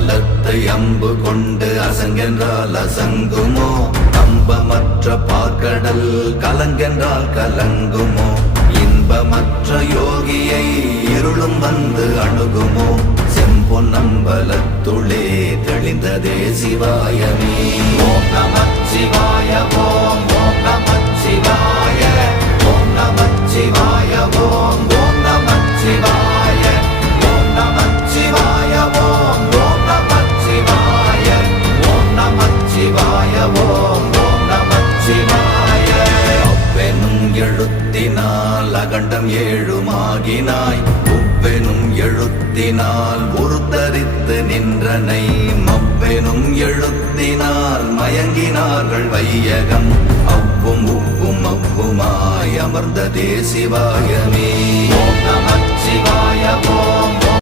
பலத்தை அம்பு கொண்டு அசங்கென்றால் அசங்குமோ? நம்பமற்ற பார்க்கடல் கலங்கென்றால் கலங்குமோ? இன்பமற்ற யோகியை இருளும் வந்து அணுகுமோ? செம்பொன்னம்பலத்துளே தெளிந்ததே சிவாயமே. ஓம் நமச்சிவாய ஓம் ஓம் நமச்சிவாய ஓம் நமச்சிவாய ஓம் ஓம் நமச்சிவாய ஓம் நமச்சிவாய ஓம் ஓம் நமச்சிவாய ஓம் நமச்சிவாய ஓம் ஓம் நமச்சிவாய. அவ்வெனும் எழுத்தினால் அகண்டம் ஏழுமாகினாய், உவ்வெனும் எழுத்தினால் உருத்தரித்து நின்றனை, மவ்வெனும் எழுத்தினால் மயங்கினார்கள் வையகம், அவ்வும் உவ்வும் அவ்வுமாய் அமர்ந்ததே சிவாயமே. ஓம் நமச்சிவாய ஓம்